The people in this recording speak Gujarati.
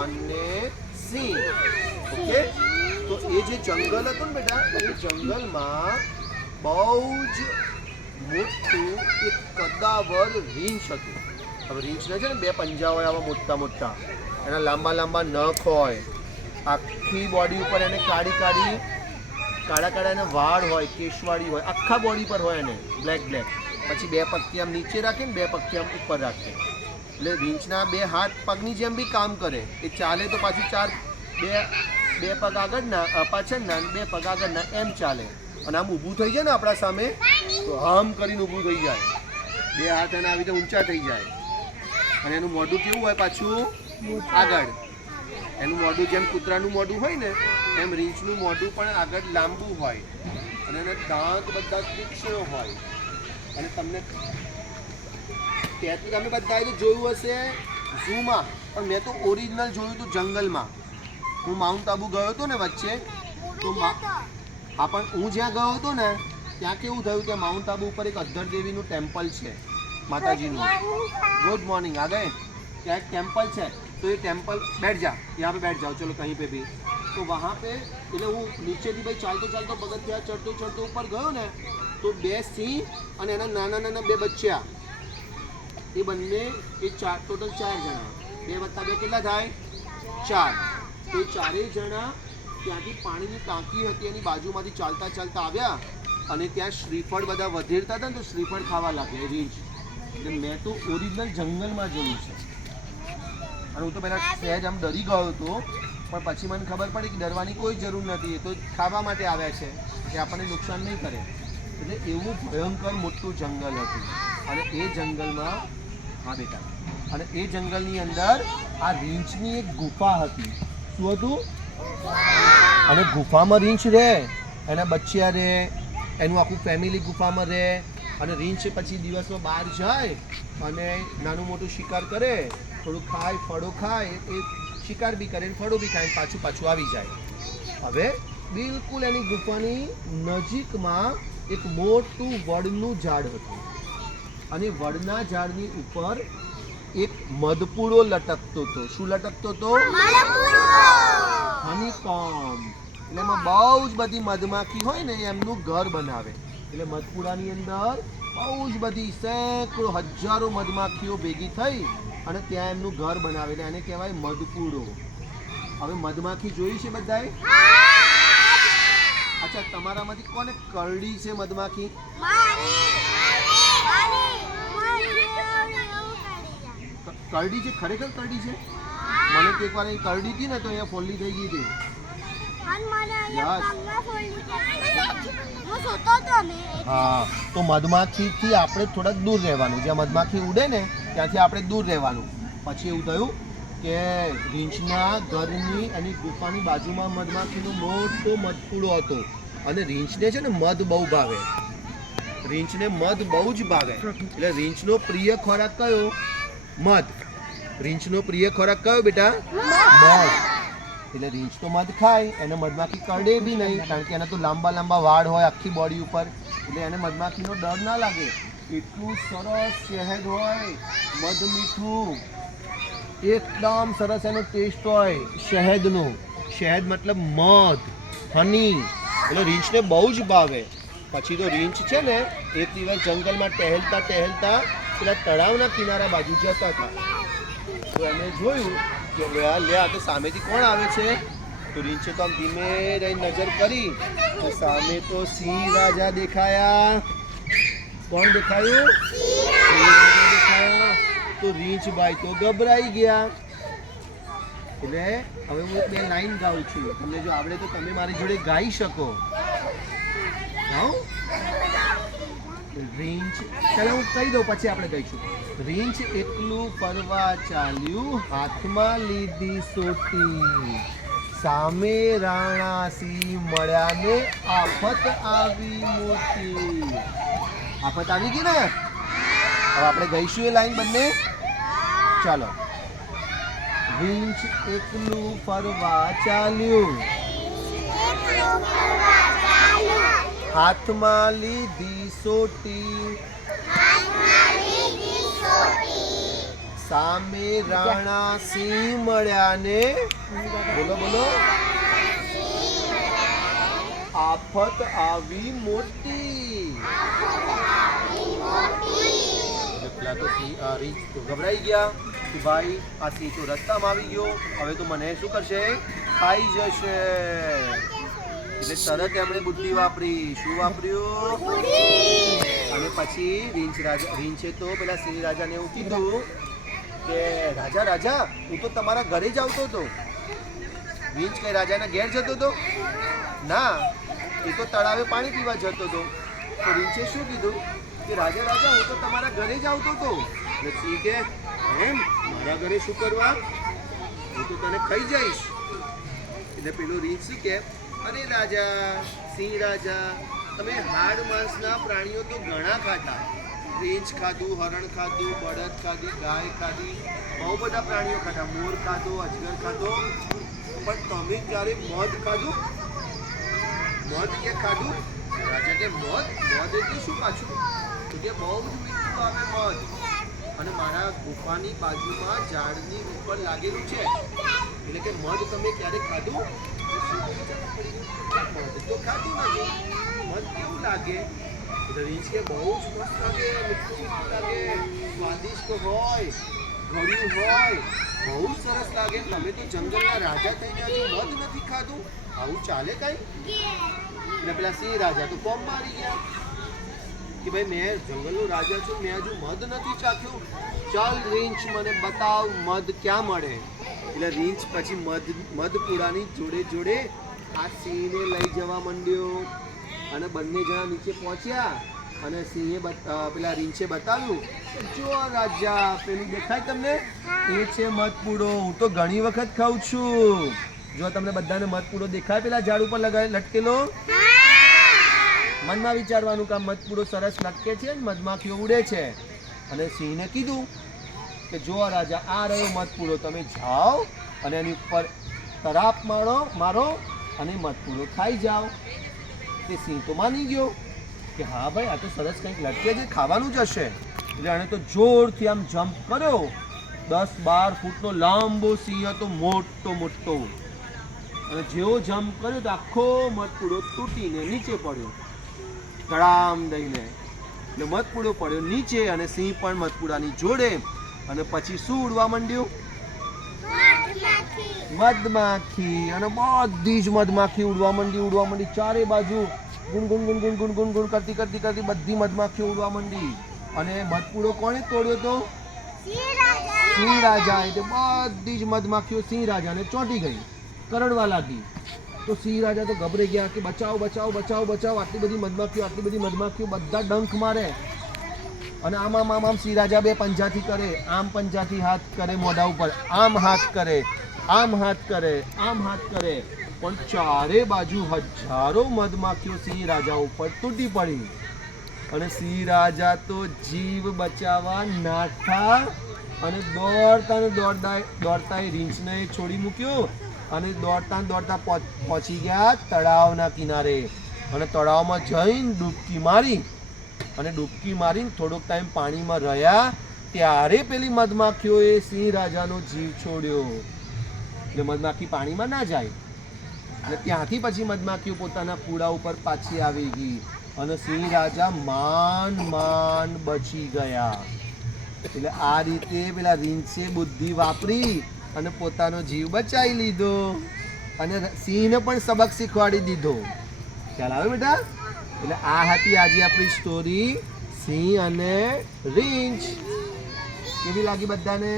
અને સિંહ. ઓકે તો એ જે જંગલ હતું ને બેટા, એ જંગલમાં બહુ જ મોટું એક કદાવર રીંછ હતું. હવે રીંછને છે ને બે પંજા હોય આવા મોટા મોટા. એના લાંબા લાંબા નખ હોય. આખી બોડી ઉપર એને કાળી કાળી, કાળા કાળા એને વાળ હોય, કેશવાળી હોય. આખા બોડી પર હોય એને. બ્લેક બ્લેક પછી બે પગથી આમ નીચે રાખે ને બે પગથી આમ ઉપર રાખે એટલે રીંછના બે હાથ પગની જેમ બી કામ કરે. એ ચાલે તો પાછું ચાર બે બે પગ આગળના પાછળના બે પગ આગળના એમ ચાલે. અને આમ ઊભું થઈ જાય ને આપણા સામે તો આમ કરીને ઊભું થઈ જાય. બે હાથ એના આવી રીતે ઊંચા થઈ જાય. અને એનું મોઢું કેવું હોય પાછું? આગળ. એનું મોઢું જેમ કૂતરાનું મોઢું હોય ને એમ રીંછનું મોઢું પણ આગળ લાંબુ હોય. અને એને દાંત બધા તીક્ષ્ણ હોય. અને તમને ટેપિક તમે બધાએ તો જોયું હશે ઝૂમાં. પણ મેં તો ઓરિજિનલ જોયું હતું જંગલમાં. હું માઉન્ટ આબુ ગયો હતો ને વચ્ચે, તો હા, પણ હું જ્યાં ગયો હતો ને, ત્યાં કેવું થયું કે માઉન્ટ આબુ ઉપર એક અધર દેવીનું ટેમ્પલ છે, માતાજીનું. ગુડ મોર્નિંગ, આ આગળ ત્યાં એક ટેમ્પલ છે, તો એ ટેમ્પલ બેઠ જા ત્યાં પર બેઠ જાઓ, ચલો કहीं પે ભી. તો વહાં પે, એટલે હું નીચેથી ભાઈ ચાલતો ચાલતો પગથિયા ચડતો ચડતો ઉપર ગયો ને, તો બે સિંહ અને એના નાના નાના બે બચ્ચા. એ બંને એ ચાર ટોટલ ચાર જણા. બે વત્તા બે કેટલા થાય? ચાર. તો એ ચારેય જણા ત્યાંથી પાણીની ટાંકી હતી એની બાજુમાંથી ચાલતા ચાલતા આવ્યા અને ત્યાં શ્રીફળ બધા વધેરતા હતા ને તો શ્રીફળ ખાવા લાગ્યા રીંછ. એટલે મેં તો ઓરિજિનલ જંગલમાં જોયું છે. અને હું તો પહેલાં સહેજ આમ ડરી ગયો હતો, પણ પછી મને ખબર પડી કે ડરવાની કોઈ જરૂર નથી. એ તો ખાવા માટે આવ્યા છે કે આપણને નુકસાન નહીં કરે. એટલે એવું ભયંકર મોટું જંગલ હતું. અને એ જંગલમાં હા બેટા. અને એ જંગલની અંદર આ રીંછની એક ગુફા હતી. શું હતું? અને ગુફામાં રીંછ રહે એના બચ્ચિયા રહે એનું આખું ફેમિલી ગુફામાં રહે અને રીંછ પછી દિવસમાં બહાર જાય અને નાનું મોટું શિકાર કરે થોડું ખાય ફળો ખાય એ શિકાર બી કરે ફળો બી ખાય પાછું પાછું આવી જાય. હવે બિલકુલ એની ગુફાની નજીકમાં એક મોટું વડનું ઝાડ હતું. અને વડના ઝાડની ઉપર એક મધપૂડો લટકતો હતો. શું લટકતો હતો? હનીકોમ એટલે એમાં બહુ જ બધી મધમાખી હોય ને એમનું ઘર બનાવે. એટલે મધપૂડાની અંદર બહુ જ બધી સેંકડો હજારો મધમાખીઓ ભેગી થઈ અને ત્યાં એમનું ઘર બનાવે. એટલે એને કહેવાય મધપુડો હવે મધમાખી જોઈ છે બધાએ? અચ્છા તમારામાંથી કોને કરડી છે મધમાખી? કરડી છે? ખરેખર કરડી છે? મને તો એકવાર અહીં કરડી હતી ને તો અહીંયા ફોલ્લી થઈ ગઈ હતી. હા તો મધમાખીથી આપણે થોડાક દૂર રહેવાનું. જ્યાં મધમાખી ઉડે ને ત્યાંથી આપણે દૂર રહેવાનું. પછી એવું થયું કે રીંછના ઘરની અને ગુફાની બાજુમાં મધમાખીનો મોટો મધપૂડો હતો. અને રીંછને છે ને મધ બહુ ભાવે. રીંછને મધ બહુ જ ભાવે. એટલે રીંછનો પ્રિય ખોરાક કયો? મધ. રીંછનો પ્રિય ખોરાક કયો બેટા? મધ. એટલે રીંછ તો મધ ખાય એને મધમાખી કરડે બી નહીં કારણ કે એના તો લાંબા લાંબા વાળ હોય આખી બોડી ઉપર. એટલે એને મધમાખીનો ડર ના લાગે. એટલું સરસ શહેદ હોય મધ મીઠું. એકદમ સરસ એનો ટેસ્ટ હોય શહેદનો. શહેદ મતલબ મધ હની એટલે રીંછને બહુ જ ભાવે. પછી તો રીંછ છે ને એક દિવસ જંગલમાં ટહેલતા ટહેલતા પેલા તળાવના કિનારા બાજુ જતા હતા. તો એમણે જોયું કે હવે આ લે, આ તો સામેથી કોણ આવે છે? તો રીંછે તો આમ ધીમે રહી નજર કરી. તો સામે તો સિંહ રાજા દેખાયા. કોણ દેખાયું? દેખાયા. તો રીંછભાઈ તો ગભરાઈ ગયા. એટલે હવે હું બે લાઈન ગાઉં છું. તમને જો આવડે તો તમે મારી જોડે ગાઈ શકો. ગાઉં રીંછ ચાલો હું કહી દઉં, પછી આપણે કહીશું. રીંછ એકલું ફરવા ચાલ્યું, હાથમાં લીધી સોટી. સામે રાણા સિંહ મળ્યા આફત આવી મોટી. આફત આવી ગઈ ને? હવે આપણે ગઈશું એ લાઈન બંને? ચાલો. રીંછ એકલું ફરવા ચાલ્યું. હાથમાં લીધી સોટી. સામે રાણા સિંહ મળ્યા ને બોલો બોલો. આફત આવી મોટી. ગભરાઈ ગયા કે ભાઈ, આ તો રસ્તામાં આવી ગયો. હવે તો મને શું કરશે? ખાઈ જશે. એટલે તરત એમણે બુદ્ધિ વાપરી. શું વાપર્યું? અને પછી રીંછ રાજા, રીંછે તો પેલા સિંહ રાજાને એવું કીધું કે, રાજા રાજા, હું તો તમારા ઘરે જ આવતો હતો. રીંછ કઈ રાજાના ઘેર જતો હતો? ના, એ તો તળાવે પાણી પીવા જતો હતો. તો રીંછે શું કીધું? કે, રાજા રાજા, હું તો તમારા ઘરે જ આવતો હતો. પછી કે એમ? મારા ઘરે શું કરવા? હું તો તને ખાઈ જઈશ. એટલે પેલો રીંછ કે અરે રાજા સિંહ રાજા તમે હાડ માંસના પ્રાણીઓ તો ઘણા ખાધા. રીંછ ખાધું, હરણ ખાધું, બળદ ખાધી, ગાય ખાધી, બહુ બધા પ્રાણીઓ ખાધા. મોર ખાધો, અજગર ખાધો. પણ તમે ક્યારે મધ ખાધું, મધ કે ખાધું? રાજા કે મધ? મધ એટલે શું પાછું? તો કે બહુ જ મીઠું આવે મધ. અને મારા ગુફાની બાજુમાં ઝાડની ઉપર લાગેલું છે. એટલે કે મધ તમે ક્યારે ખાધું? તો કેવું લાગે રીંછ કે બહુ જ લાગે લાગે સ્વાદિષ્ટ હોય ગળ્યું હોય બહુ સરસ લાગે તમે તો જંગલના રાજા થઈને હજુ મધ નથી ખાધું આવું ચાલે કઈ એટલે પેલા સિંહ રાજા તો કોમ મારી ગયા. કે ભાઈ મેં જંગલનો રાજા છું, મેં હજુ મધ નથી ચાખ્યું. ચાલ રીંછ મને બતાવ, મધ ક્યાં મળે? એટલે રીંછ પછી મધ મધ જોડે જોડે આ સિંહને લઈ જવા માંડ્યો. અને બંને જણા નીચે પહોંચ્યા. અને સિંહે પેલા રીંછે બતાવ્યું જો રાજા, પેલું દેખાય તમને? એ છે મધપૂડો હું તો ઘણી વખત ખાઉં છું. જો તમને બધાને મધપૂડો દેખાય, પેલા ઝાડ ઉપર લગાવે, લટકેલો? મનમાં વિચારવાનું કામ મધપૂડો સરસ લટકે છે મધમાખીઓ ઉડે છે. અને સિંહને કીધું કે, જો રાજા આ રહ્યો મધપૂડો તમે જાઓ અને એની ઉપર તરાપ મારો મારો અને મધપૂડો ખાઈ જાઓ. તે સિંહ તો માની ગયો કે, હા ભાઈ, આ તો સરસ કંઈક લટકે છે, ખાવાનું જ હશે. એટલે એણે તો જોરથી આમ જમ્પ કર્યો. દસ બાર ફૂટનો લાંબો સિંહ હતો, મોટો મોટો. અને જેવો જમ્પ કર્યો તો આખો મધપૂડો તૂટીને નીચે પડ્યો. તળામ દઈને. એટલે મધપૂડો પડ્યો નીચે અને સિંહ પણ મધપૂડાની જોડે. અને પછી શું ઉડવા માંડ્યું? મધમાખી. અને બધી જ મધમાખી ઉડવા માંડી ઉડવા માંડી. ચારે બાજુ ગુણ ગુણ ગુણ ગુણ ગુણ ગુણ ગુણ કરતી કરતી કરતી બધી મધમાખી ઉડવા માંડી. અને મધપૂડો કોણે તોડ્યો તો? સિંહ રાજા એટલે બધી જ મધમાખીઓ સિંહ રાજાને ચોંટી ગઈ. કરડવા લાગી. તો સિંહ રાજા તો ગભરાઈ ગયા કે બચાવ, બચાવો બચાવો બચાવો. આટલી બધી મધમાખીઓ, આટલી બધી મધમાખીઓ બધા ડંખ મારે. અને આમ આમ આમ આમ સિંહ રાજા બે પંજાથી કરે. આમ પંજાથી હાથ કરે મોઢા ઉપર. આમ હાથ કરે, આમ હાથ કરે, આમ હાથ કરે. પણ ચારે બાજુ હજારો મધમાખીઓ સિંહ રાજા ઉપર તૂટી પડી. અને સિંહ રાજા તો જીવ બચાવવા નાઠા અને દોડતા દોડતા દોડતા એ રીંછને છોડી મૂક્યો. અને દોડતા દોડતા પહોંચી ગયા તળાવના કિનારે. અને તળાવમાં જઈને ડૂબકી મારી. અને ડૂબકી મારીને થોડોક ટાઈમ પાણીમાં રહ્યા. ત્યારે પેલી મધમાખીઓએ સિંહ રાજાનો જીવ છોડ્યો. એટલે મધમાખી પાણીમાં ના જાય. અને ત્યાંથી પછી મધમાખીઓ પોતાના પૂડા ઉપર પાછી આવી ગઈ. અને સિંહ રાજા માન માન બચી ગયા. એટલે આ રીતે પેલા રીંછે બુદ્ધિ વાપરી. અને પોતાનો જીવ બચાવી લીધો. અને સિંહને પણ સબક શીખવાડી દીધો. ખ્યાલ આવે બેટા? એટલે આ હતી આજે આપણી સ્ટોરી સિંહ અને રીંચ કેવી લાગી બધાને?